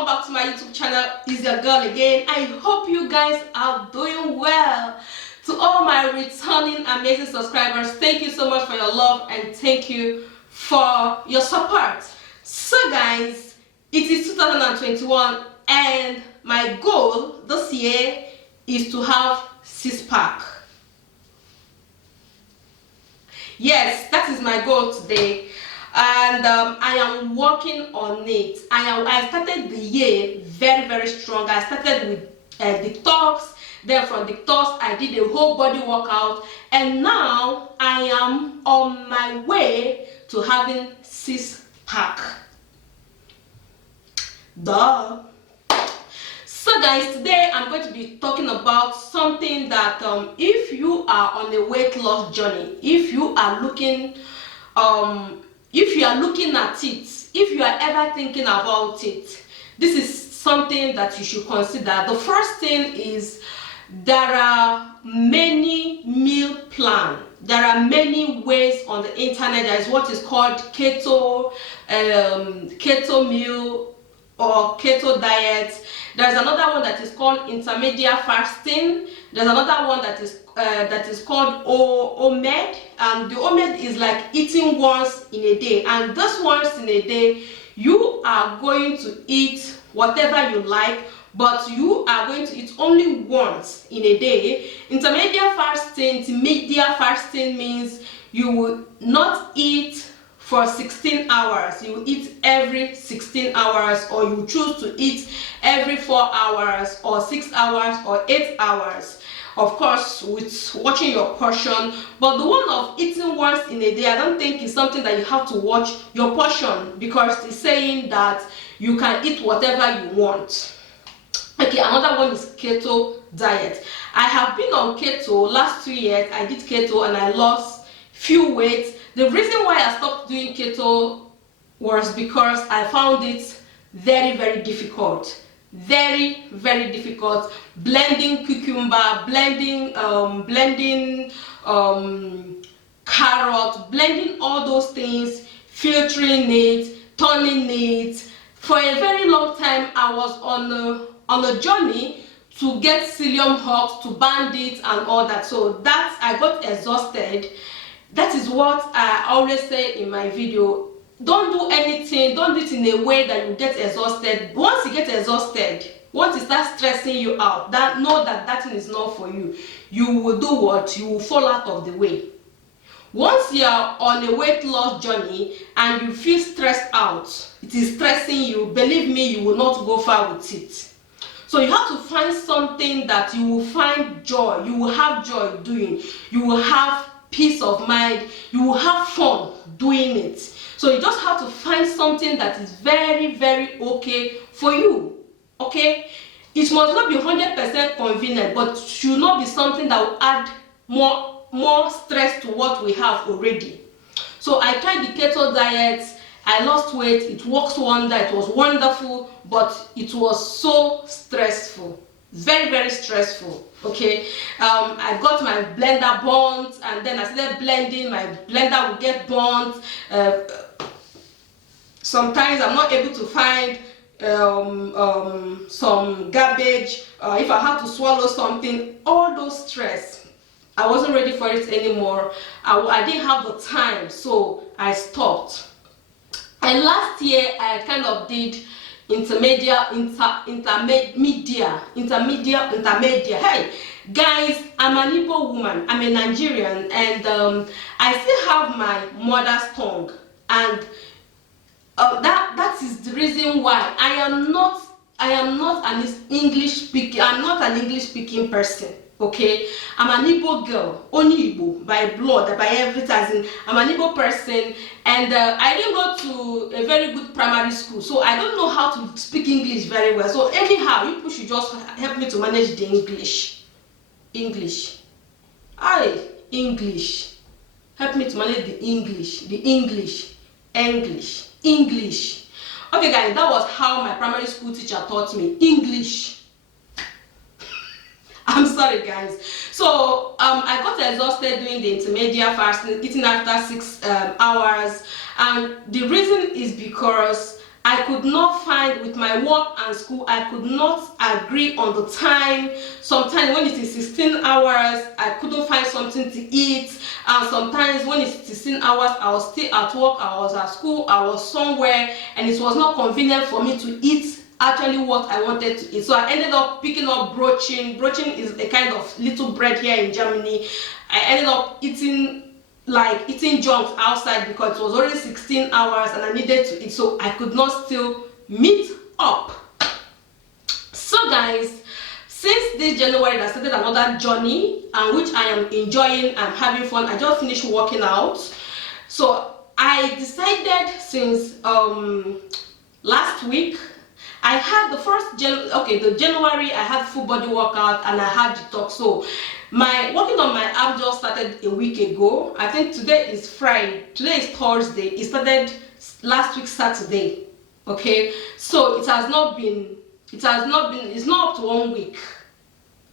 welcome back to my YouTube channel. It's your girl again. I hope you guys are doing well. To all my returning amazing subscribers, thank you so much for your love and thank you for your support. So guys, it is 2021 and my goal this year is to have 6-pack. Yes, that is my goal today, and I am working on it. I started the year very strong. I started with detox. Then from detox I did a whole body workout, and now I am on my way to having 6-pack. Duh. So guys, today I'm going to be talking about something that if you are on a weight loss journey, if you are looking at it, if you are ever thinking about it, this is something that you should consider. The first thing is there are many meal plans. There are many ways on the internet. There is what is called keto, keto meal or keto diet. There's another one that is called intermittent fasting. There's another one that is called OMAD, and the OMAD is like eating once in a day. And this once in a day, you are going to eat whatever you like, but you are going to eat only once in a day. Intermittent fasting means you will not eat for 16 hours. You eat every 16 hours, or you choose to eat every 4 hours or 6 hours or 8 hours, of course with watching your portion. But the one of eating once in a day, I don't think is something that you have to watch your portion, because it's saying that you can eat whatever you want. Okay, another one is keto diet. I have been on keto last 2 years. I did keto and I lost few weight. The reason why I stopped doing keto was because I found it very difficult. Very difficult. Blending cucumber, blending carrot, blending all those things, filtering it, turning it. For a very long time I was on a journey to get psyllium husk, to band it and all that. So that I got exhausted. That is what I always say in my video. Don't do anything, don't do it in a way that you get exhausted. Once you get exhausted, once it starts stressing you out, know that thing is not for you. You will do what? You will fall out of the way. Once you are on a weight loss journey and you feel stressed out, it is stressing you, believe me, you will not go far with it. So you have to find something that you will find joy, you will have joy doing, you will have peace of mind, you will have fun doing it. So you just have to find something that is very okay for you. Okay, it must not be 100% convenient, but should not be something that will add more stress to what we have already. So I tried the keto diet, I lost weight, it works wonder, it was wonderful, but it was so stressful, very stressful. Okay, I got my blender burnt, and then I started blending. My blender would get burnt. Sometimes I'm not able to find some garbage. If I have to swallow something, all those stress, I wasn't ready for it anymore. I didn't have the time, so I stopped. And last year I kind of did intermediate. Hey guys, I'm an Igbo woman, I'm a Nigerian, and I still have my mother's tongue, and that is the reason why I am not an English speaking person. Okay, I'm an Igbo girl, only Igbo by blood, by everything. I'm an Igbo person, and I didn't go to a very good primary school, so I don't know how to speak English very well. So anyhow, you should just help me to manage the English. Help me to manage the English. Okay guys, that was how my primary school teacher taught me English. I'm sorry guys. So I got exhausted doing the intermediate fasting, eating after 6 hours, and the reason is because I I could not find, with my work and school, I could not agree on the time. Sometimes when it is 16 hours, I couldn't find something to eat. And sometimes when it's 16 hours, I was still at work, I was at school, I was somewhere, and it was not convenient for me to eat actually what I wanted to eat. So I ended up picking up broaching. Broaching is a kind of little bread here in Germany. I ended up eating junks outside because it was already 16 hours and I needed to eat, so I could not still meet up. So guys, since this January, I started another journey, and which I am enjoying. I'm having fun. I just finished working out, so I decided since last week I had the January I had full body workout and I had detox. So my working on my app just started a week ago. I think today is Friday, today is Thursday. It started last week Saturday. Okay, so it's not up to 1 week.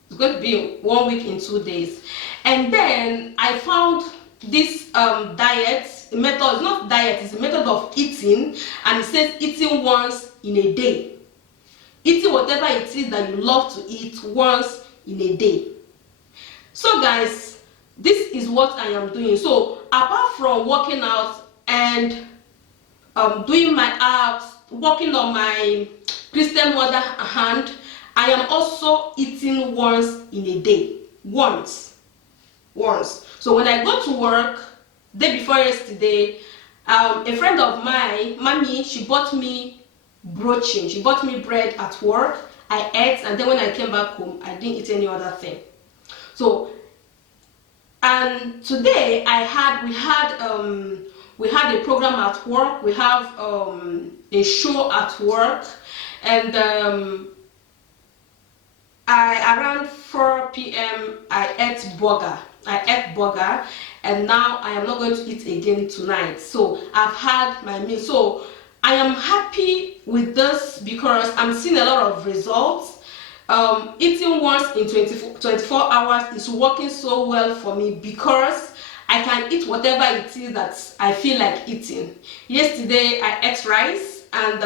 It's going to be 1 week in 2 days. And then I found this diet method. It's not diet, it's a method of eating, and it says eating once in a day. Eating whatever it is that you love to eat once in a day. So guys, this is what I am doing. So apart from working out and doing my apps, working on my Christian mother hand, I am also eating once in a day. Once. So when I go to work, day before yesterday, a friend of mine, Mommy, she bought me broaching. She bought me bread at work. I ate, and then when I came back home, I didn't eat any other thing. So, and today we had a program at work. We have a show at work, and around 4 p.m. I ate burger, and now I am not going to eat again tonight. So I've had my meal. So I am happy with this because I'm seeing a lot of results. Eating once in 24 hours is working so well for me because I can eat whatever it is that I feel like eating. Yesterday I ate rice, and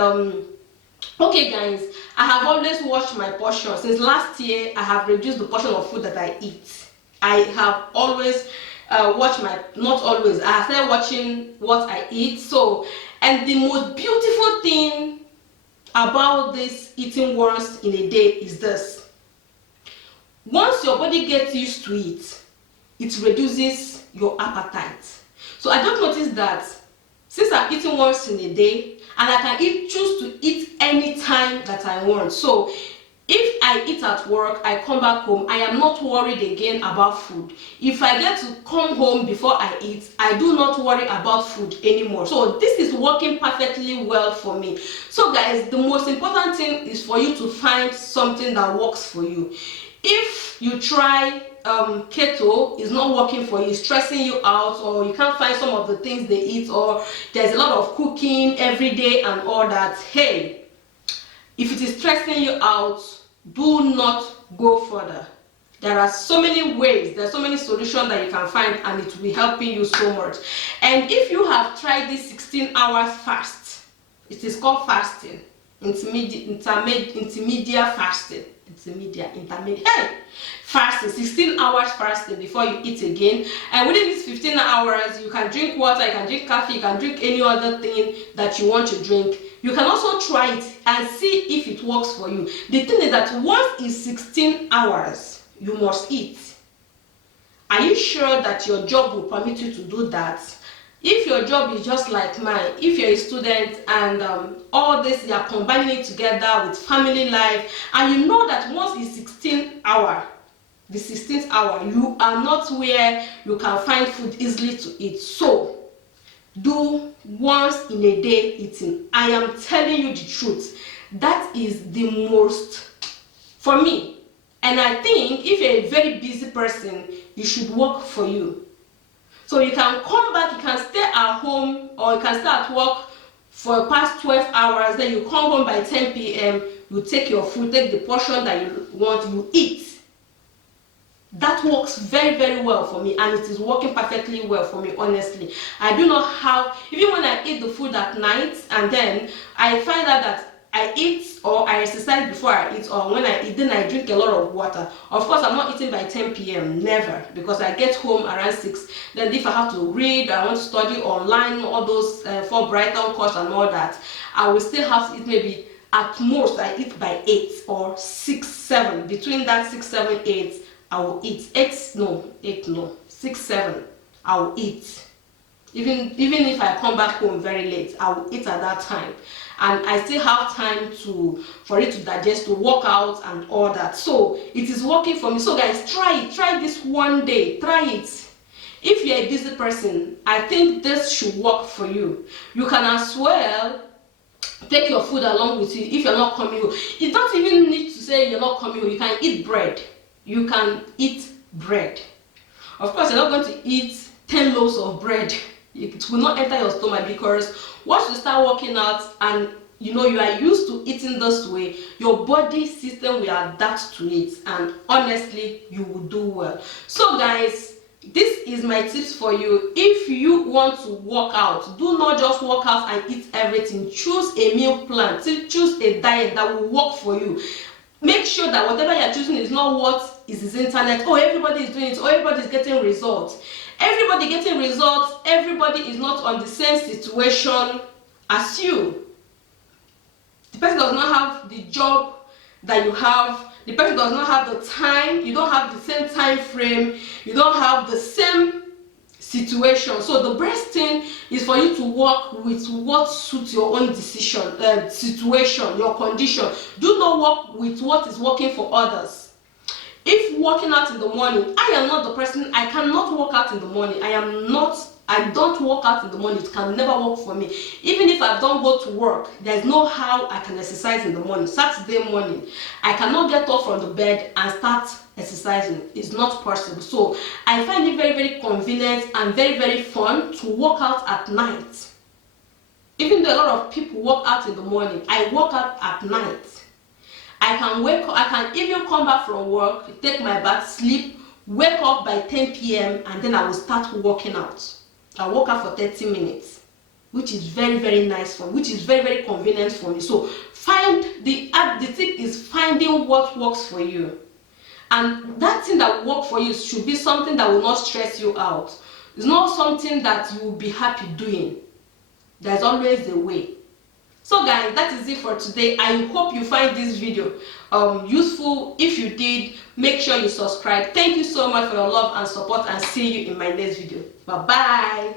okay guys, I have always watched my portion. Since last year I have reduced the portion of food that I eat. I have always watched I have started watching what I eat. So, and the most beautiful thing about this eating once in a day is this: once your body gets used to it, it reduces your appetite. So I just noticed that since I'm eating once in a day, and I can choose to eat any time that I want. So if I eat at work, I come back home, I am not worried again about food. If I get to come home before I eat, I do not worry about food anymore. So this is working perfectly well for me. So guys, the most important thing is for you to find something that works for you. If you try keto, is not working for you, stressing you out, or you can't find some of the things they eat, or there's a lot of cooking every day and all that, hey, if it is stressing you out, do not go further. There are so many ways, there are so many solutions that you can find, and it will be helping you so much. And if you have tried this 16 hours fast, it is called fasting, intermediate fasting, fasting, 16 hours fasting before you eat again. And within these 15 hours, you can drink water, you can drink coffee, you can drink any other thing that you want to drink. You can also try it and see if it works for you. The thing is that once in 16 hours, you must eat. Are you sure that your job will permit you to do that? If your job is just like mine, if you're a student and all this, you are combining it together with family life, and you know that once in 16 hours, the 16th hour, you are not where you can find food easily to eat. So do once in a day eating. I am telling you the truth. That is the most for me. And I think if you're a very busy person, it should work for you. So you can come back, you can stay at home, or you can stay at work for past 12 hours, then you come home by 10 p.m., you take your food, take the portion that you want, you eat. That works very, very well for me, and it is working perfectly well for me, honestly. I do not have, even when I eat the food at night and then I find out that I eat or I exercise before I eat, or when I eat then I drink a lot of water. Of course, I'm not eating by 10 p.m. never, because I get home around 6. Then if I have to read, I want to study online, all those for Brighton course and all that, I will still have to eat. Maybe at most I eat by 8 or 6, 7. Between that 6, 7, 8, I will eat. 8 no, 6, 7, I will eat. Even if I come back home very late, I will eat at that time, and I still have time for it to digest, to work out and all that. So it is working for me. So guys, try this one day. Try it. If you're a busy person, I think this should work for you. You can as well take your food along with you if you're not coming home. You don't even need to say you're not coming home. You can eat bread. You can eat bread. Of course, you're not going to eat 10 loaves of bread. It will not enter your stomach, because once you start working out and you are used to eating this way, your body system will adapt to it, and honestly, you will do well. So guys, this is my tips for you. If you want to work out, do not just work out and eat everything. Choose a meal plan. Choose a diet that will work for you. Make sure that whatever you're choosing is not what is internet. Oh, everybody is doing it. Oh, everybody is getting results. Everybody getting results. Everybody is not on the same situation as you. The person does not have the job that you have. The person does not have the time. You don't have the same time frame. You don't have the same situation. So the best thing is for you to work with what suits your own situation, your condition. Do not work with what is working for others. If working out in the morning, I am not the person. I cannot work out in the morning. I don't work out in the morning. It can never work for me. Even if I don't go to work, there's no how I can exercise in the morning. Saturday morning, I cannot get up from the bed and start exercising. It's not possible. So I find it very, very convenient and very, very fun to work out at night. Even though a lot of people work out in the morning, I work out at night. I can wake up, I can even come back from work, take my bath, sleep, wake up by 10 p.m. and then I will start working out. I work out for 30 minutes, which is very, very nice for me, which is very, very convenient for me. So the tip is finding what works for you. And that thing that will work for you should be something that will not stress you out. It's not something that you will be happy doing. There's always a way. So guys, that is it for today. I hope you find this video useful. If you did, make sure you subscribe. Thank you so much for your love and support, and see you in my next video. Bye bye.